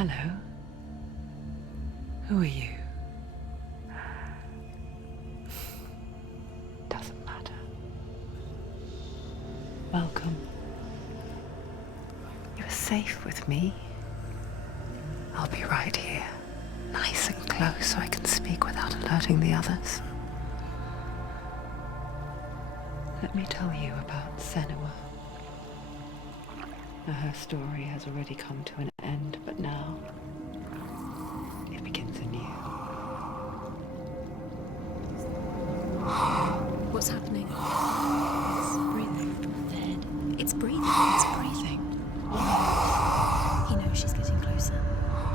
Hello. Who are you? Doesn't matter. Welcome. You're safe with me. I'll be right here, nice and close so I can speak without alerting the others. Let me tell you about Senua. Now, her story has already come to an end, but now it begins anew. What's happening? It's breathing. The head. It's breathing. It's breathing. He knows she's getting closer.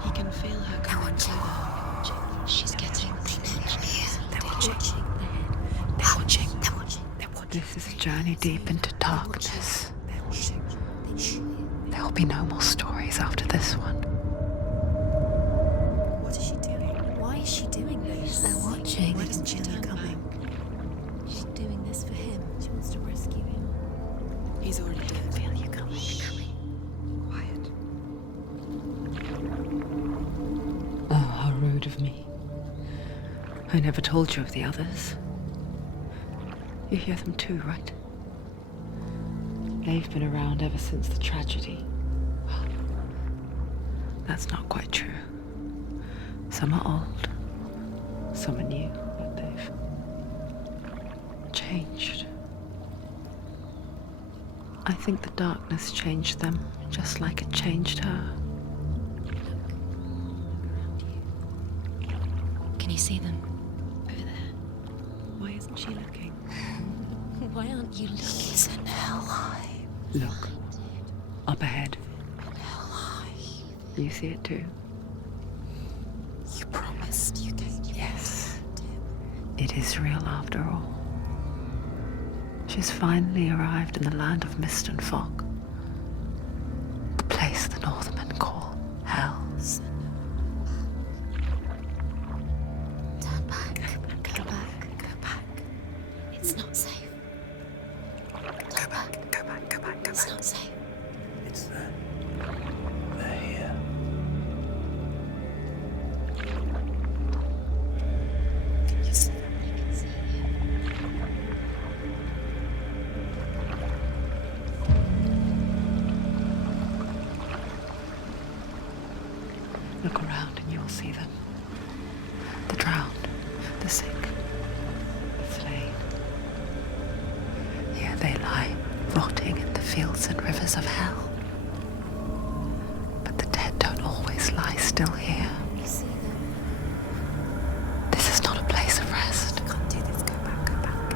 He can feel her coming to her. She's getting closer. They're watching. The head. They're watching. They're watching. They're watching. This is a journey deep into darkness. They're watching. There will be no more stories after this one. What is she doing? Why is she doing this? They're watching. Why doesn't she turn coming? She's doing this for him. She wants to rescue him. He's already dead. I feel you coming. Quiet. Oh, how rude of me. I never told you of the others. You hear them too, right? They've been around ever since the tragedy. Well, that's not quite true. Some are old, some are new, but they've changed. I think the darkness changed them, just like it changed her. Can you see them? Over there. Why isn't she looking? Why aren't you looking? He's in hell. Look, up ahead. You see it too? You promised you gave. Yes. It is real after all. She's finally arrived in the land of mist and fog. The place the Northmen call Hell. Turn back. Go back. Go back. It's not safe. Go back, go back, go back, go It's back. not safe. It's there. They're here. Can you see them? You can see it. Look around and you'll see them. The drowned, the sick, the slain. Here they lie, rotting in the fields and rivers of hell. But the dead don't always lie still here. You see them. This is not a place of rest. You can't do this. Go back, go back.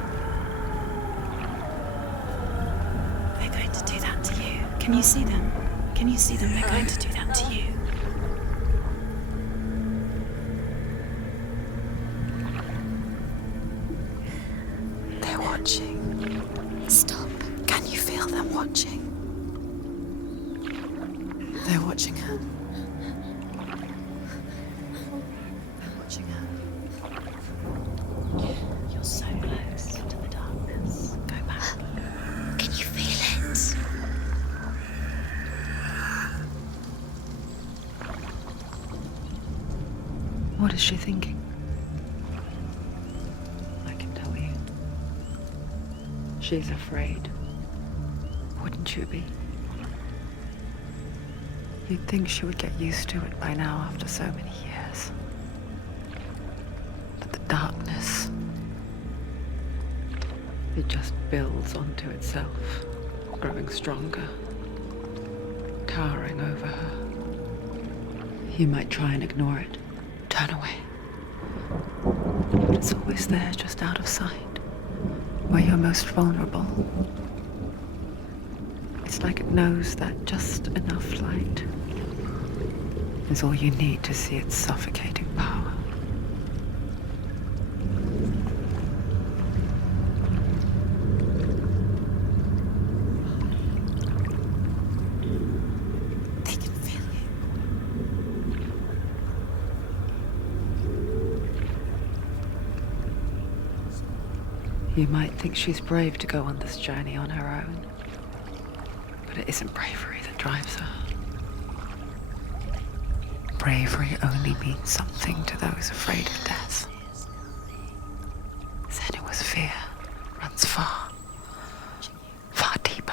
They're going to do that to you. Can you see them? Can you see them? They're going to do that to you. They're watching. Stop. Can you feel them watching? They're watching her. They're watching her. You're so close to the darkness. Go back. Can you feel it? What is she thinking? I can tell you. She's afraid. Wouldn't you be? You'd think she would get used to it by now after so many years. But the darkness, it just builds onto itself, growing stronger, towering over her. You might try and ignore it, turn away. But it's always there, just out of sight, where you're most vulnerable. It's like it knows that just enough light is all you need to see its suffocating power. They can feel you. You might think she's brave to go on this journey on her own, but it isn't bravery that drives her. bravery only means something to those afraid of death. Senua'S fear runs far, far deeper.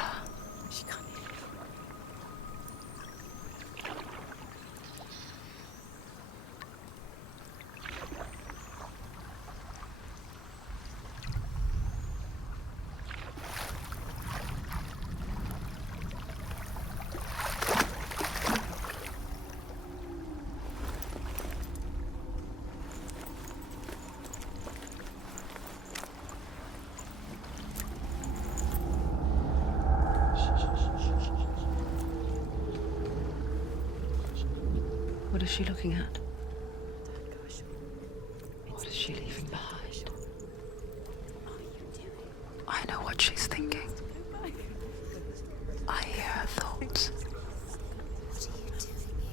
What is she looking at? What is she leaving behind? I know what she's thinking. I hear her thoughts.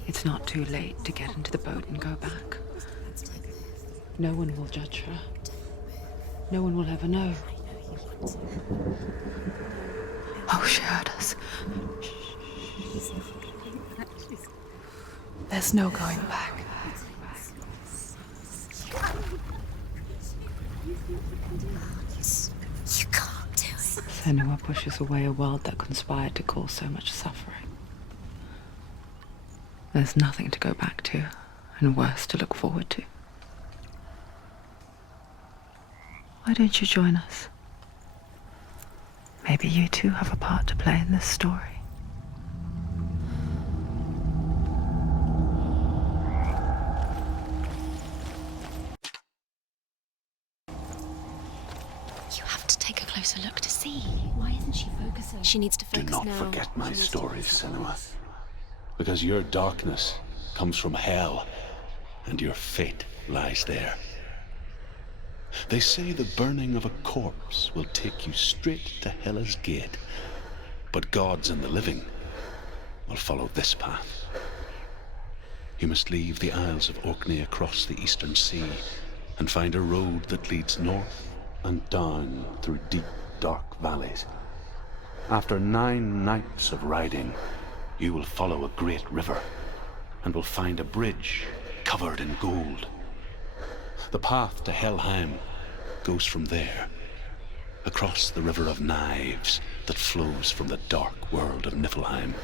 It's not too late to get into the boat and go back. No one will judge her. No one will ever know. Oh, she heard us. There's no going back. You can't do it. Senua pushes away a world that conspired to cause so much suffering. There's nothing to go back to, and worse to look forward to. Why don't you join us? Maybe you too have a part to play in this story. Closer look to see. Why isn't she focusing? She needs to focus now. Do not forget my stories, Senua. Because your darkness comes from hell, and your fate lies there. They say the burning of a corpse will take you straight to Hela's gate, but gods and the living will follow this path. You must leave the Isles of Orkney across the eastern sea and find a road that leads north and down through deep, dark valleys. After 9 nights of riding, you will follow a great river and will find a bridge covered in gold. The path to Helheim goes from there, across the river of knives that flows from the dark world of Niflheim.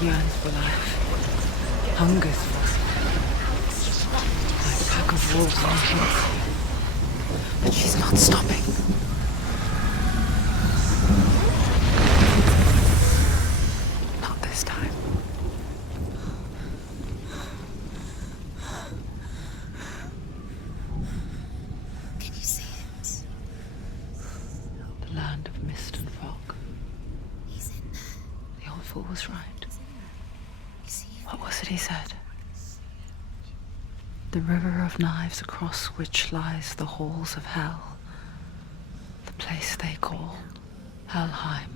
Yearns for life, hungers for it, like a pack of wolves on heels. But she's not stopping. Not this time. Can you see it? The land of mist and fog. He's in there. The old fool was right. You see him? What was it he said? The river of knives across which lies the halls of hell. The place they call Helheim.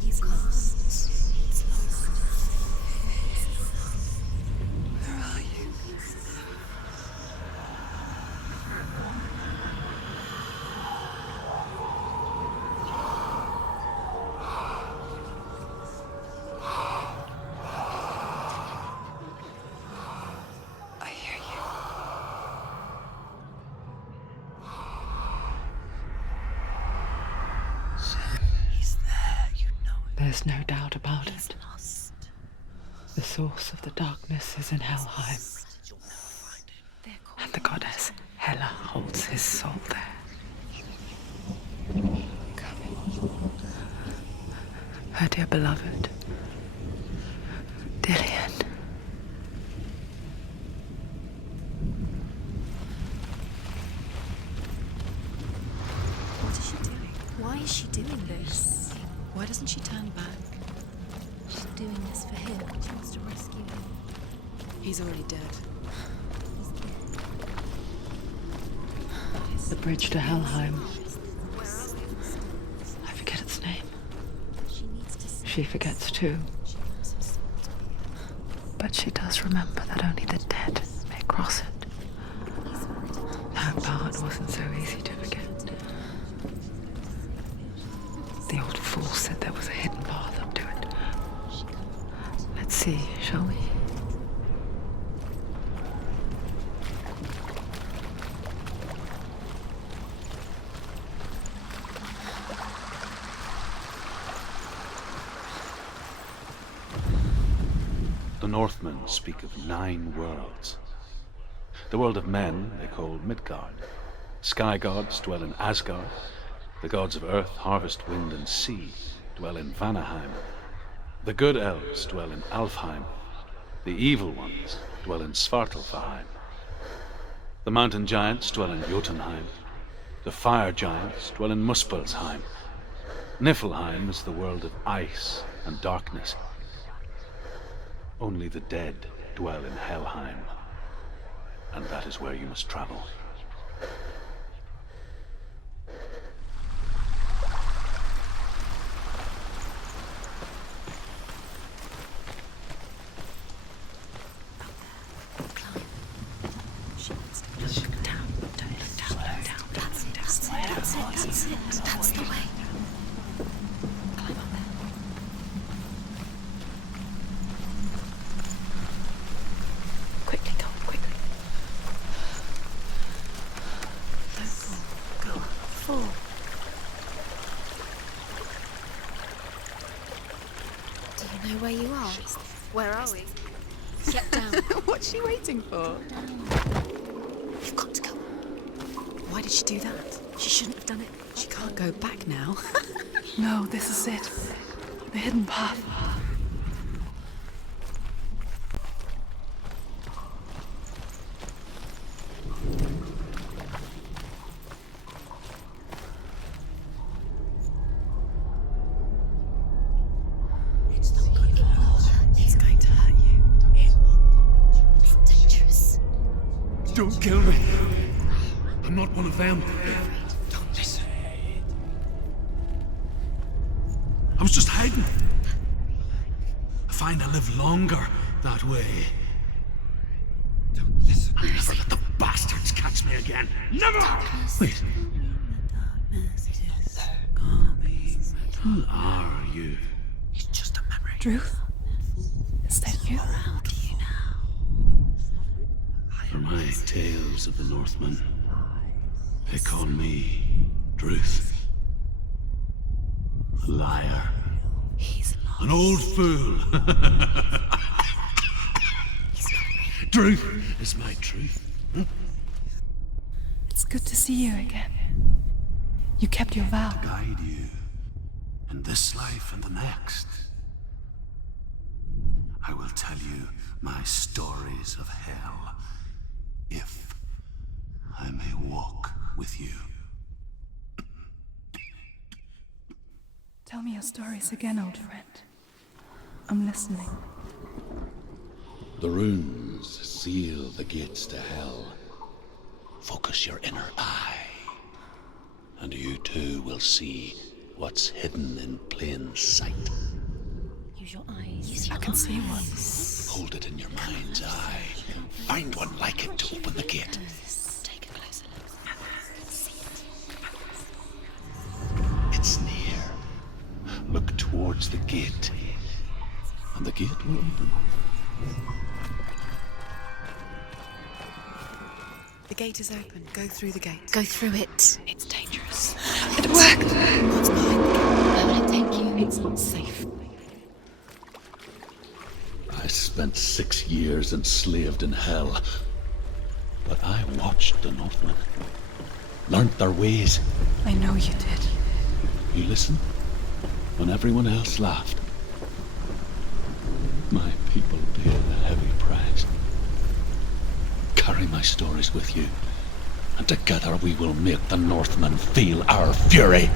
He's lost. He's lost. Where are you? I hear you. He's there, you know it. There's no doubt about He's it. lost. The source of the darkness is in Helheim, You'll never find him. They're called and the goddess Hela holds his soul there. Her dear beloved, Dillian. doing this for him. She wants to rescue him. He's already dead. He's dead. The bridge to Helheim. I forget its name. She needs to see She forgets too. She wants her soul to be But she does remember that only the dead may cross it. That part wasn't so easy to forget. The old fool said there was a hidden path up to it. Let's see, shall we? The Northmen speak of 9 worlds. The world of men they call Midgard. Sky gods dwell in Asgard. The gods of earth, harvest, wind, and sea dwell in Vanaheim. The good elves dwell in Alfheim. The evil ones dwell in Svartalfheim. The mountain giants dwell in Jotunheim. The fire giants dwell in Muspelheim. Niflheim is the world of ice and darkness. Only the dead dwell in Helheim, and that is where you must travel. She wants to look down. Don't look down. Look down. That's it. That's it. That's the way. Climb up there. Quickly, go on, quickly. Go on. Fall. Do you know where you are? Where are we? Get down. What's she waiting for? You've got to go. Why did she do that? She shouldn't have done it. She can't go back now. No, this is it. The hidden path. It's going to hurt you. It's dangerous. Don't kill me. I'm not one of them. Don't listen. I was just hiding. I find I live longer that way. Don't listen. I'll never let the bastards catch me again. Never! Wait. Who are you? It's just a memory. Ruth? Is that you? For my tales of the Northmen, they call me Druth. A liar. He's lost. An old fool. Druth is my truth. It's good to see you again. You kept your vow. To guide you in this life and the next. I will tell you my stories of hell, if I may walk with you. Tell me your stories again, old friend. I'm listening. The runes seal the gates to hell. Focus your inner eye, and you too will see what's hidden in plain sight. Use your eyes. I can see one. Hold it in your mind's eye. Find one like it to open the gate. Take a closer look. It's near. Look towards the gate, and the gate will open. The gate is open. Go through the gate. Go through it. It's dangerous. It worked! What's behind the gate? Where will it take you? It's not safe. I spent 6 years enslaved in hell, but I watched the Northmen, learnt their ways. I know you did. You listened when everyone else laughed. My people paid a heavy price. Carry my stories with you, and together we will make the Northmen feel our fury.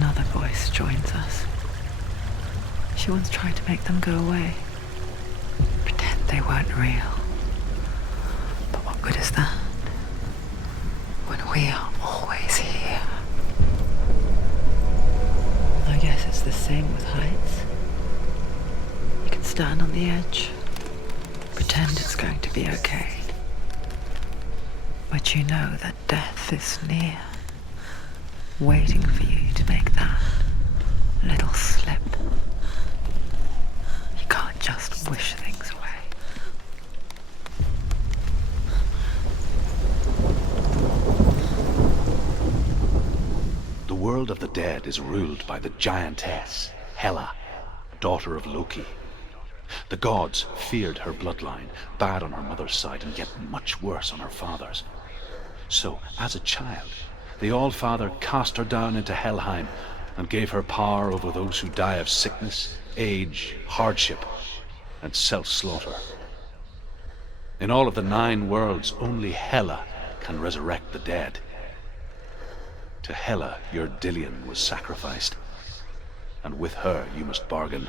Another voice joins us. She once tried to make them go away. Pretend they weren't real. But what good is that? When we are always here. I guess it's the same with heights. You can stand on the edge, pretend it's going to be okay. But you know that death is near, waiting for you to make that little slip. You can't just wish things away. The world of the dead is ruled by the giantess, Hela, daughter of Loki. The gods feared her bloodline, bad on her mother's side and yet much worse on her father's. So, as a child, the All-Father cast her down into Helheim and gave her power over those who die of sickness, age, hardship, and self-slaughter. In all of the 9 worlds, only Hela can resurrect the dead. To Hela, your Dillion was sacrificed, and with her you must bargain.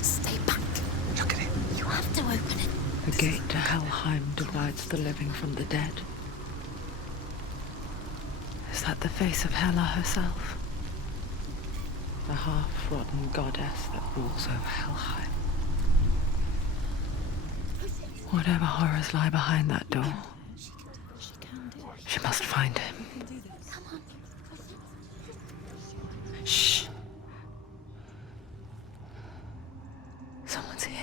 Stay back. Look at it. You have to open it. The gate to Helheim divides the living from the dead. Is that the face of Hela herself? The half-rotten goddess that rules over Helheim. Whatever horrors lie behind that door, she must find him. Shh. Someone's here.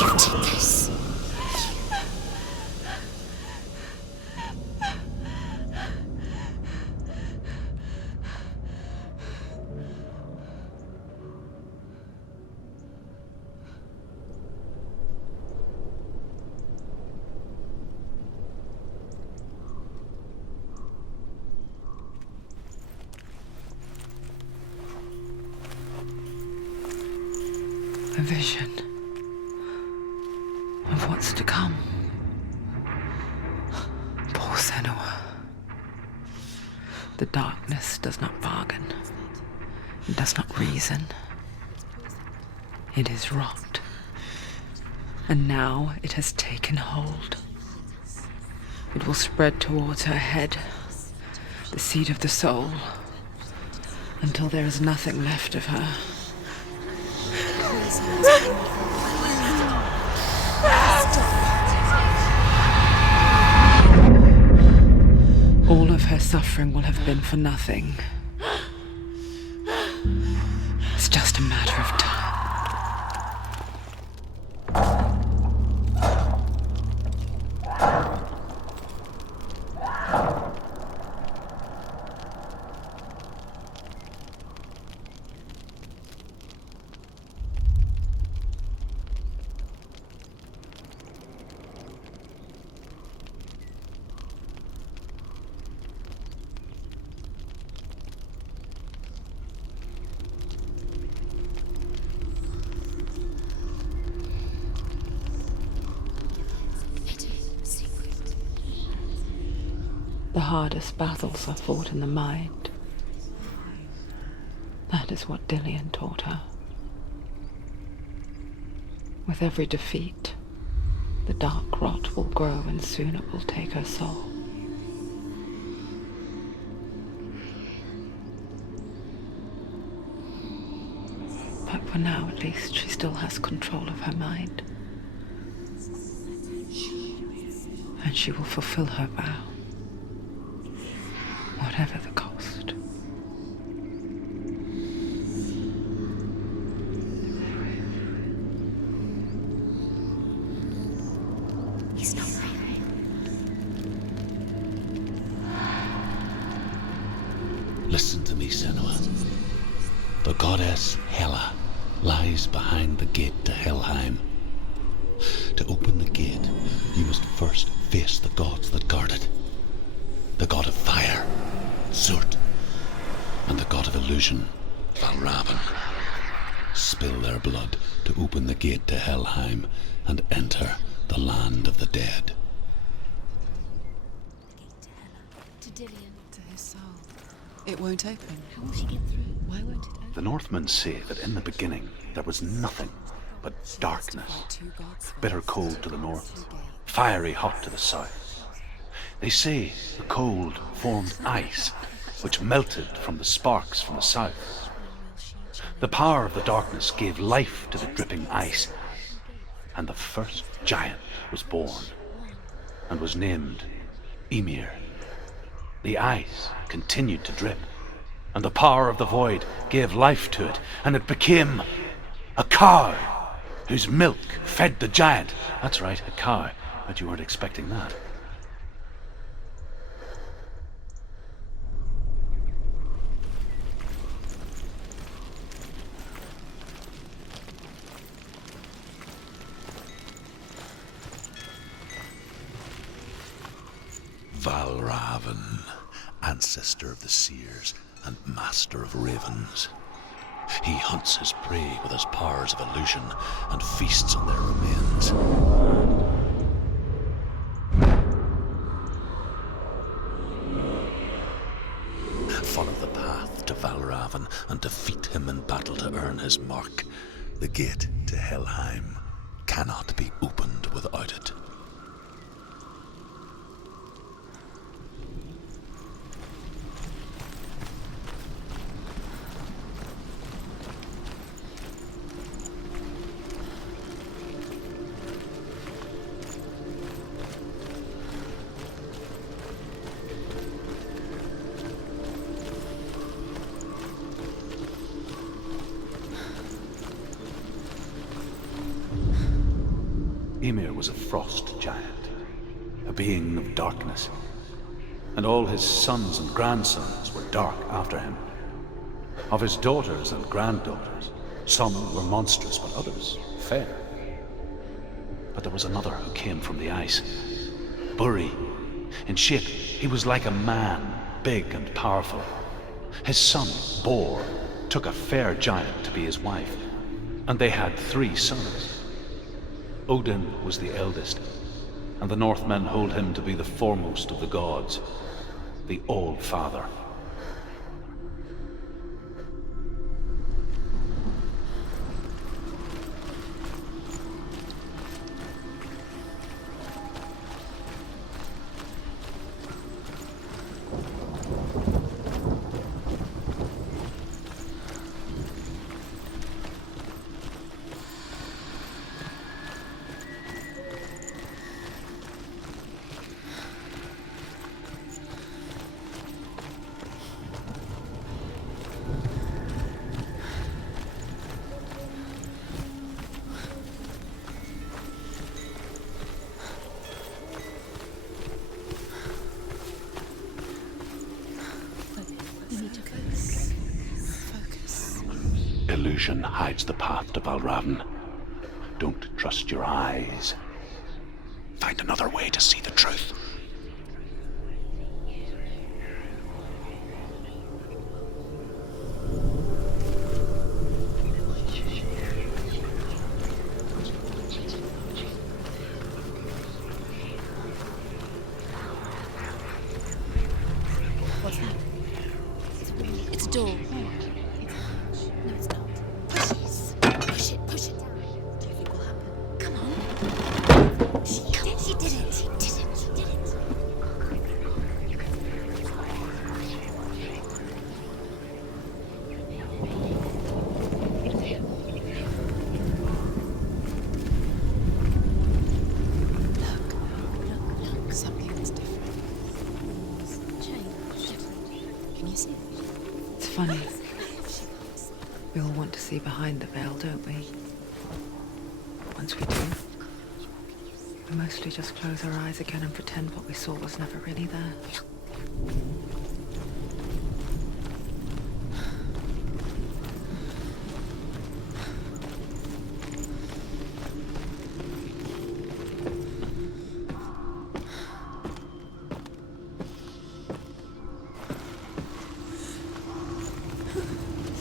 You did this. A vision of what's to come. Poor Senua. The darkness does not bargain. It does not reason. It is rot. And now it has taken hold. It will spread towards her head, the seat of the soul, until there is nothing left of her. All of her suffering will have been for nothing. It's just a matter of time. The hardest battles are fought in the mind. That is what Dillian taught her. With every defeat, the dark rot will grow and soon it will take her soul. But for now, at least, she still has control of her mind. And she will fulfill her vow. Whatever the cost. He's not right. Listen to me, Senua. The goddess Hela lies behind the gate to Helheim. To open the gate, you must first face the gods that guard it. The god of fire, Surt, and the god of illusion, Valravn. Spill their blood to open the gate to Helheim and enter the land of the dead. To Dillian. To his soul. It won't open. How will she get through? Why won't it open? The Northmen say that in the beginning there was nothing but darkness, bitter cold to the north, fiery hot to the south. They say the cold formed ice, which melted from the sparks from the south. The power of the darkness gave life to the dripping ice, and the first giant was born, and was named Ymir. The ice continued to drip, and the power of the void gave life to it, and it became a cow, whose milk fed the giant. That's right, a cow. Bet you weren't expecting that. Valravn, ancestor of the seers and master of ravens. He hunts his prey with his powers of illusion and feasts on their remains. Follow the path to Valravn and defeat him in battle to earn his mark. The gate to Helheim cannot be opened without it. Ymir was a frost giant, a being of darkness, and all his sons and grandsons were dark after him. Of his daughters and granddaughters, some were monstrous, but others fair. But there was another who came from the ice. Buri. In shape, he was like a man, big and powerful. His son, Bor, took a fair giant to be his wife, and they had 3 sons. Odin was the eldest, and the Northmen hold him to be the foremost of the gods, the All-Father. Illusion hides the path to Valravn. Don't trust your eyes. Find another way to see the truth. What's that? It's a door. No, it's not. Push it down. Do you think will happen? Come on. She did it. She did it. Look. Something is different. Changed. Can you see it? It's funny. We all want to see behind the veil, don't we? Once we do, we mostly just close our eyes again and pretend what we saw was never really there.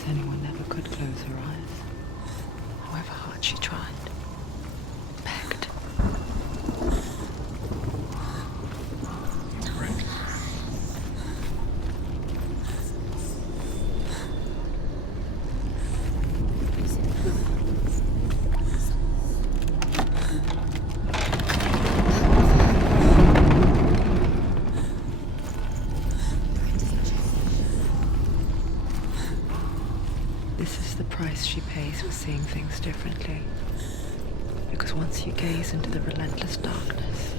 Anyone never could close her eyes, however hard she tried, begged. This is the price she pays for seeing things differently. Because once you gaze into the relentless darkness,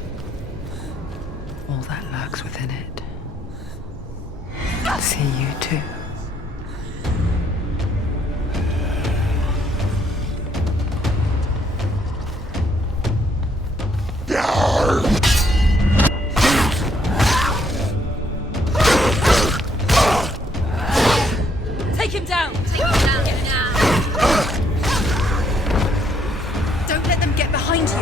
all that lurks within it see you too. Take him down! Don't let them get behind you!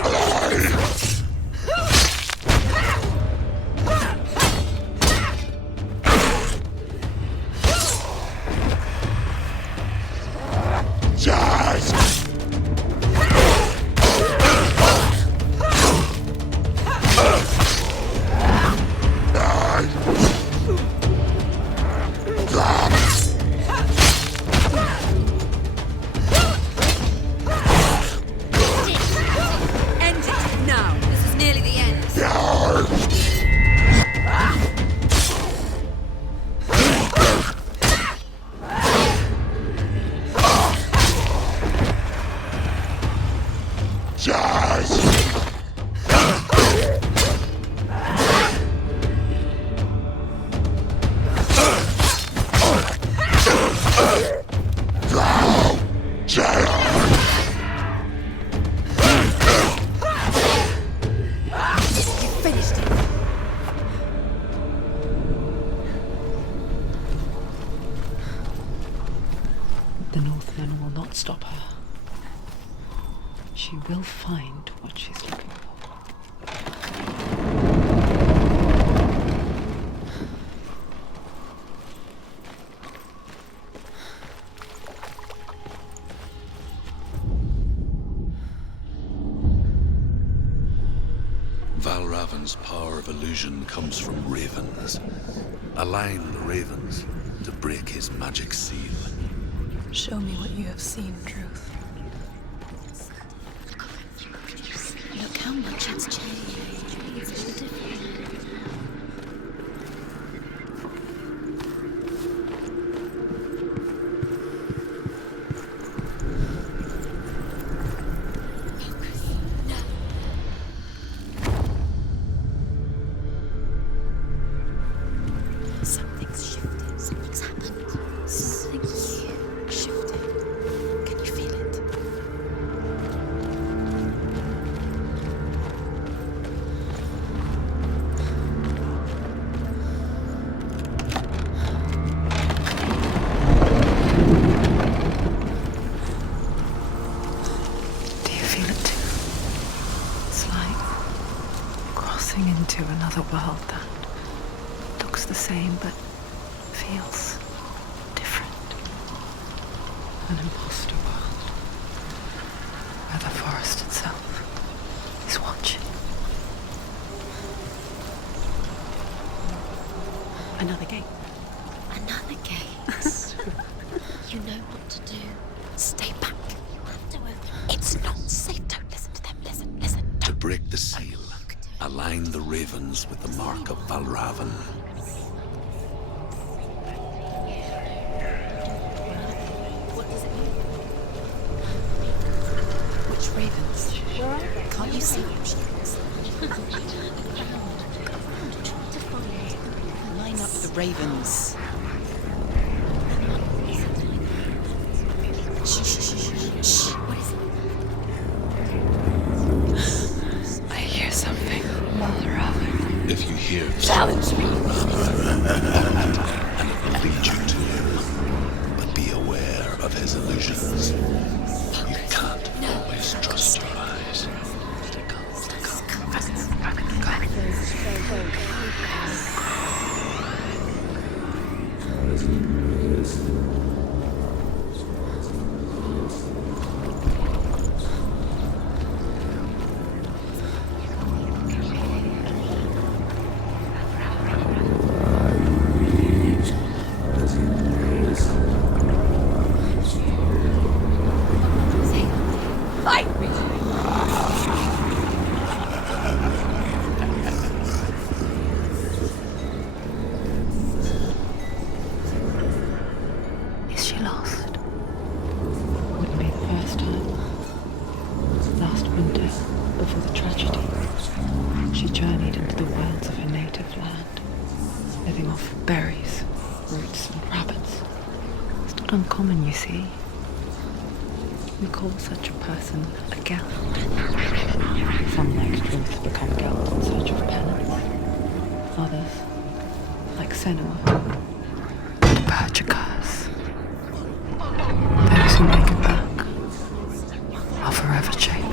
She will find what she's looking for. Valravan's power of illusion comes from ravens. Align the ravens to break his magic seal. Show me what you have seen, Truth. Look how much it's changed. It's all different. Something's shifted. Something's happened. Something huge shifted. Can you feel it? Do you feel it too? It's like crossing into another world that looks the same but feels different. An imposter world where the forest itself is watching. Another gate. Another gate. You know what to do. Stay back. You have to open. It's not safe. Don't listen to them. Listen. To break the seal, align the ravens with the mark of Valravan. What does it mean? Which ravens? Can't you see them? To find. Line up the ravens. Shh. What is it? I hear something. Valravan. If you hear challenge me, and it will lead you to him. But be aware of his illusions. You can't always trust your eyes. Is she lost? Wouldn't be the first time. Last winter, before the tragedy, she journeyed into the wilds of her native land, living off berries, roots, and rabbits. It's not uncommon, you see. We call such a person a gelt. Some, like Truth, become gelts in search of penance. Others, like Senua, purge a curse. Those who make it back are forever changed.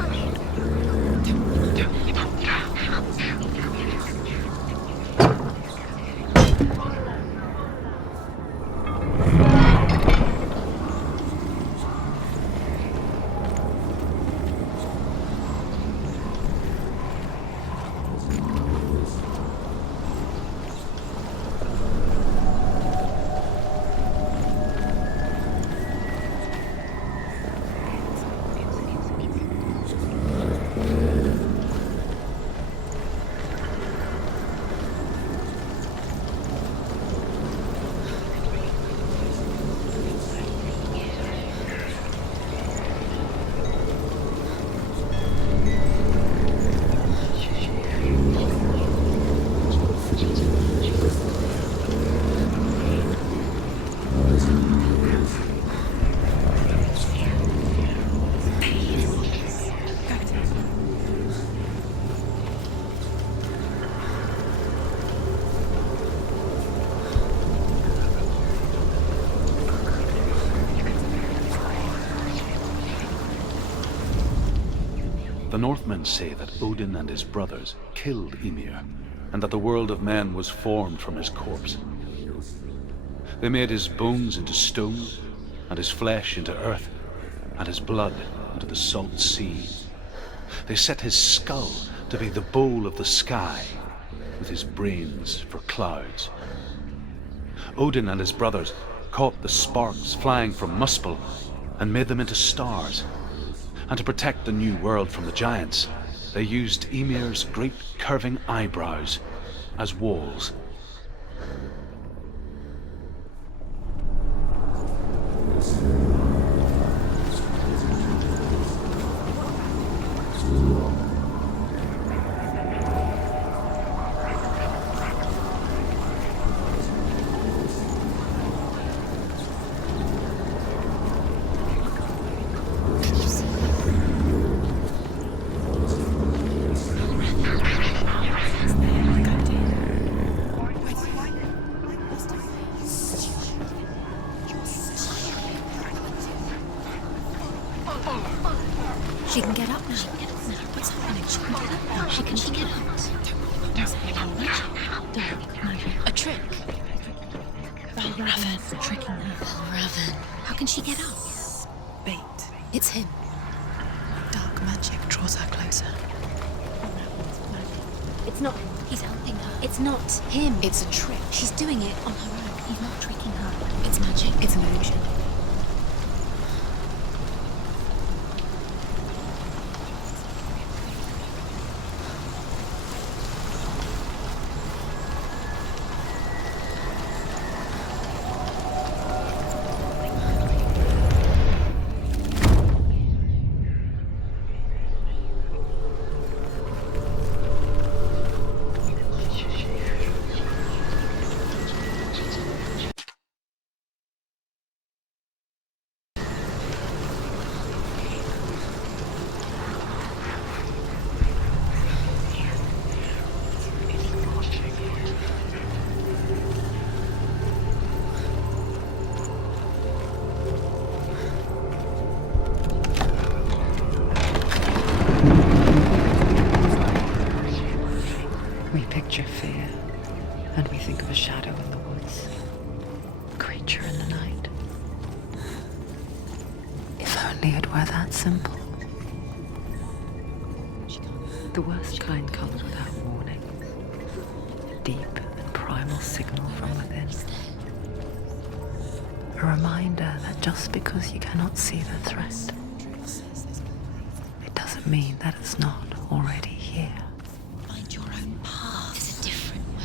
The Northmen say that Odin and his brothers killed Ymir, and that the world of men was formed from his corpse. They made his bones into stone, and his flesh into earth, and his blood into the salt sea. They set his skull to be the bowl of the sky, with his brains for clouds. Odin and his brothers caught the sparks flying from Muspel and made them into stars. And to protect the new world from the giants, they used Ymir's great curving eyebrows as walls. She can get up now. What's happening? She can get up now. How can she get up? Don't. A trick. Raven. Tricking her. Raven. How can she get up? Bait. It's him. Dark magic draws her closer. It's not him. He's helping her. It's not him. It's a trick. She's doing it on her own. He's not tricking her. It's magic. It's an illusion. We picture fear, and we think of a shadow in the woods, a creature in the night. If only it were that simple. The worst kind comes without warning, a deep and primal signal from within. A reminder that just because you cannot see the threat, it doesn't mean that it's not already here. Find your own path. There's a different way.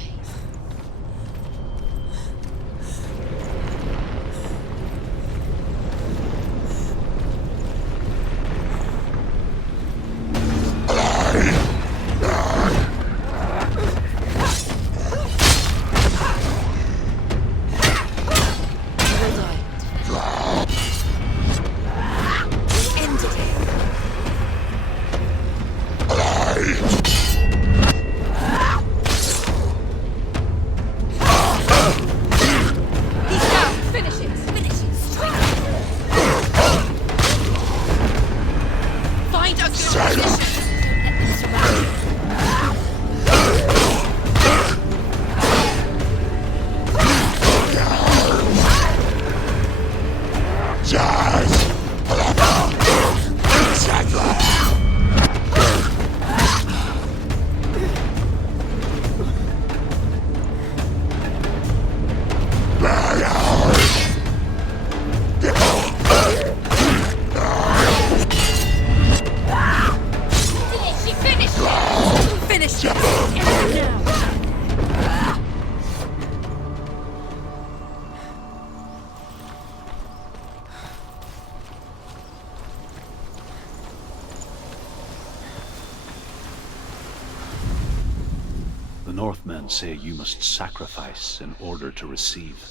The Northmen say you must sacrifice in order to receive.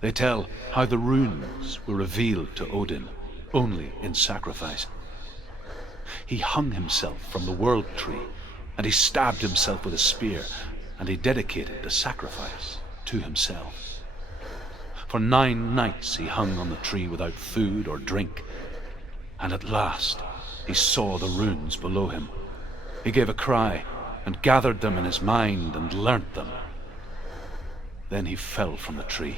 They tell how the runes were revealed to Odin only in sacrifice. He hung himself from the world tree, and he stabbed himself with a spear, and he dedicated the sacrifice to himself. For 9 nights he hung on the tree without food or drink, and at last he saw the runes below him. He gave a cry and gathered them in his mind and learnt them. Then he fell from the tree.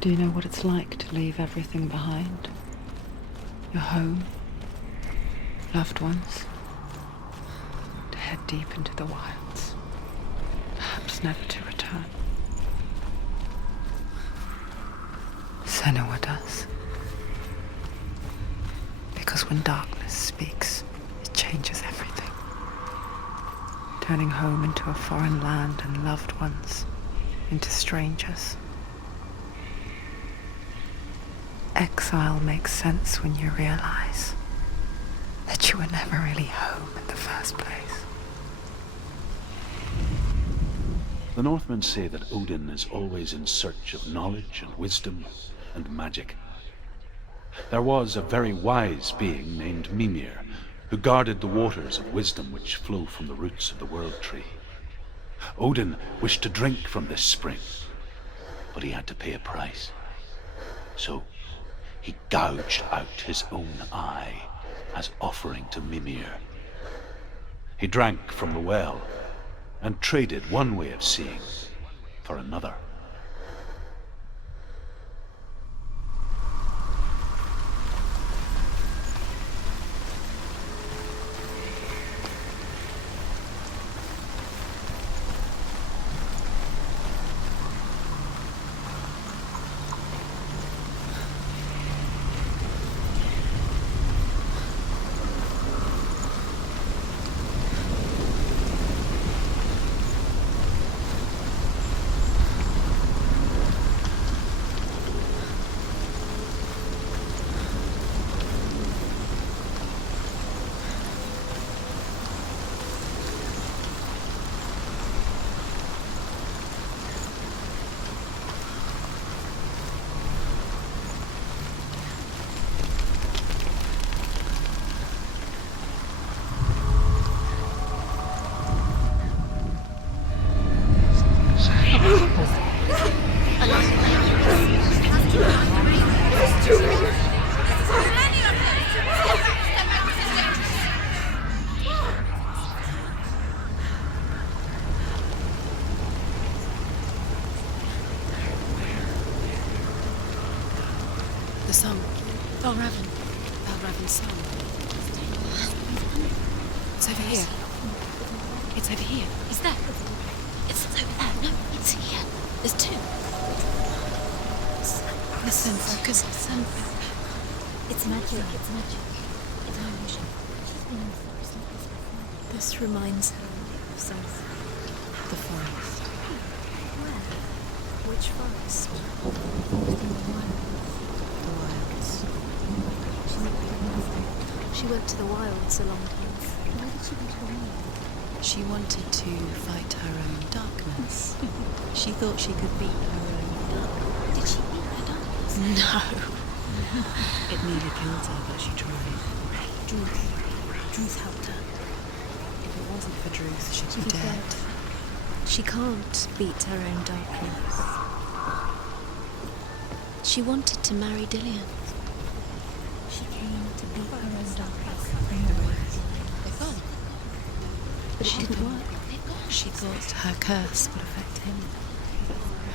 Do you know what it's like to leave everything behind? Your home, loved ones, to head deep into the wilds, perhaps never to return. Senua does. Because when darkness speaks, it changes everything, turning home into a foreign land and loved ones into strangers. Exile makes sense when you realize that you were never really home in the first place. The Northmen say that Odin is always in search of knowledge and wisdom and magic. There was a very wise being named Mimir who guarded the waters of wisdom which flow from the roots of the world tree. Odin wished to drink from this spring, but he had to pay a price. So he gouged out his own eye as offering to Mimir. He drank from the well and traded one way of seeing for another. The song. Valravan's song. It's over here. It's over here. Is there? It's over there. No, it's here. There's two. Listen, focus. Listen. It's magic. It's magic. It's illusion. She's been in the forest like this before. This reminds her of something. The forest. Where? Which forest? The wilds. She went to the wilds a long time. Why did she go to the wilds? She wanted to fight her own darkness. She thought she could beat her own darkness. Did she beat her darkness? No. It nearly killed her, but she tried. Druth helped her. If it wasn't for Druth, she'd be dead. She can't beat her own darkness. She wanted to marry Dillian. She came to beat her own darkness. They're gone. But it didn't work. She thought her curse would affect him.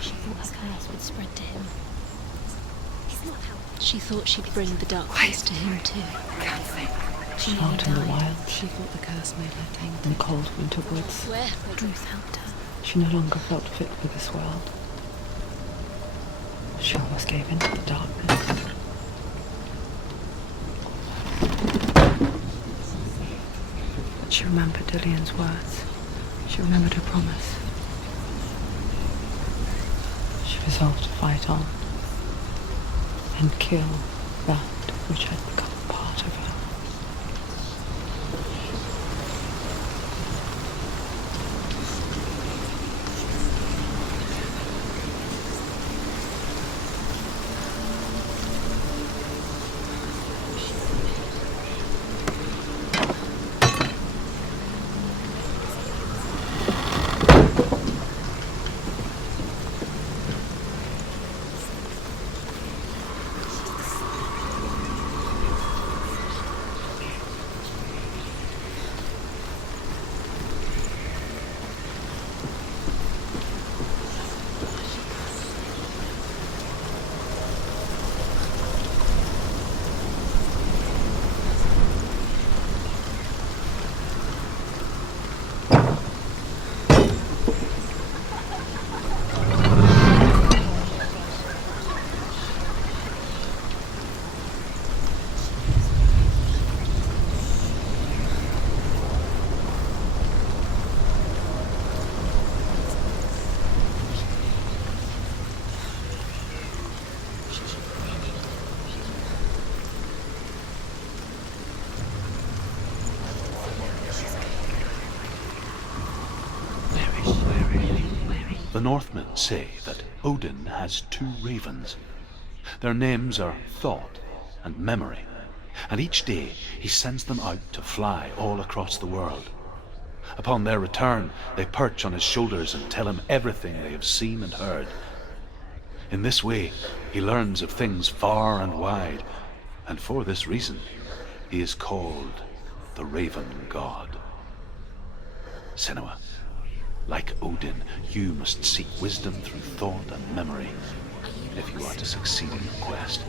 She thought her curse would spread to him. She thought she'd bring the darkness to him too. She nearly Out in the died. wild, She thought the curse made her tainted. in cold winter woods, Where? Druth helped her. she no longer felt fit for this world. She almost gave in to the darkness. But she remembered Dillian's words. She remembered her promise. She resolved to fight on and kill that which had become part of her. The Northmen say that Odin has 2 ravens. Their names are Thought and Memory, and each day he sends them out to fly all across the world. Upon their return, they perch on his shoulders and tell him everything they have seen and heard. In this way, he learns of things far and wide, and for this reason, he is called the Raven God. Senua, like Odin, you must seek wisdom through thought and memory if you are to succeed in your quest.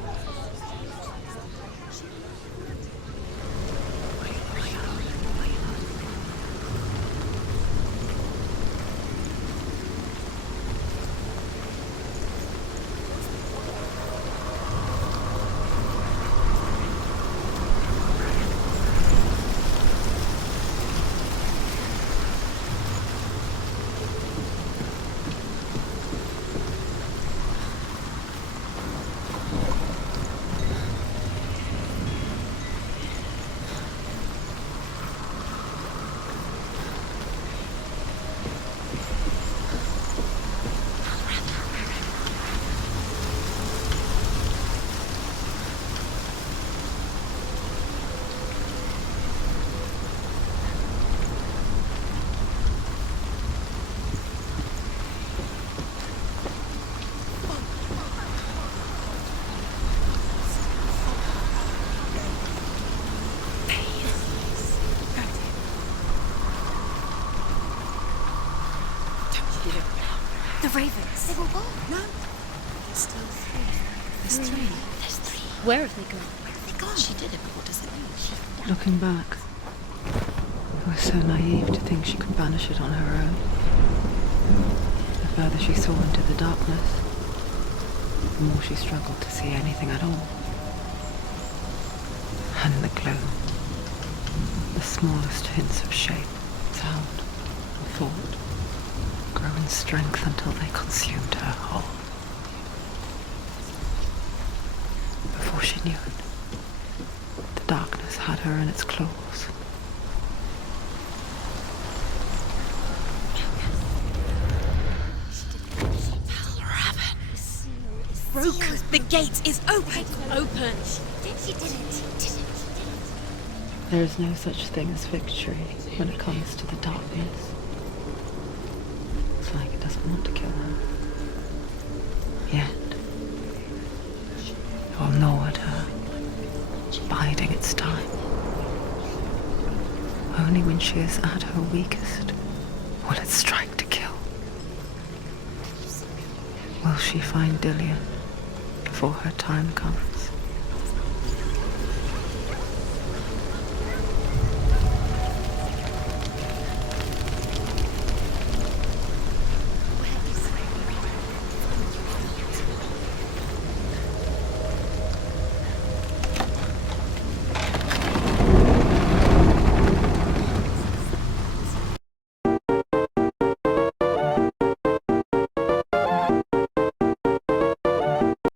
The ravens. They were gone. No. There's still 3. There's 3. There's 3. Where have they gone? Where have they gone? She did it, but what does it mean? Looking back, I was so naive to think she could banish it on her own. The further she saw into the darkness, the more she struggled to see anything at all. And in the gloom, the smallest hints of shape, sound, and thought grow in strength until they consumed her whole. Before she knew it, the darkness had her in its claws. Broken. The gate is open. Open. She did it. There is no such thing as victory when it comes to the darkness. It's like it doesn't want to kill her. Yet, it will gnaw at her, biding its time. Only when she is at her weakest will it strike to kill. Will she find Dillion before her time comes?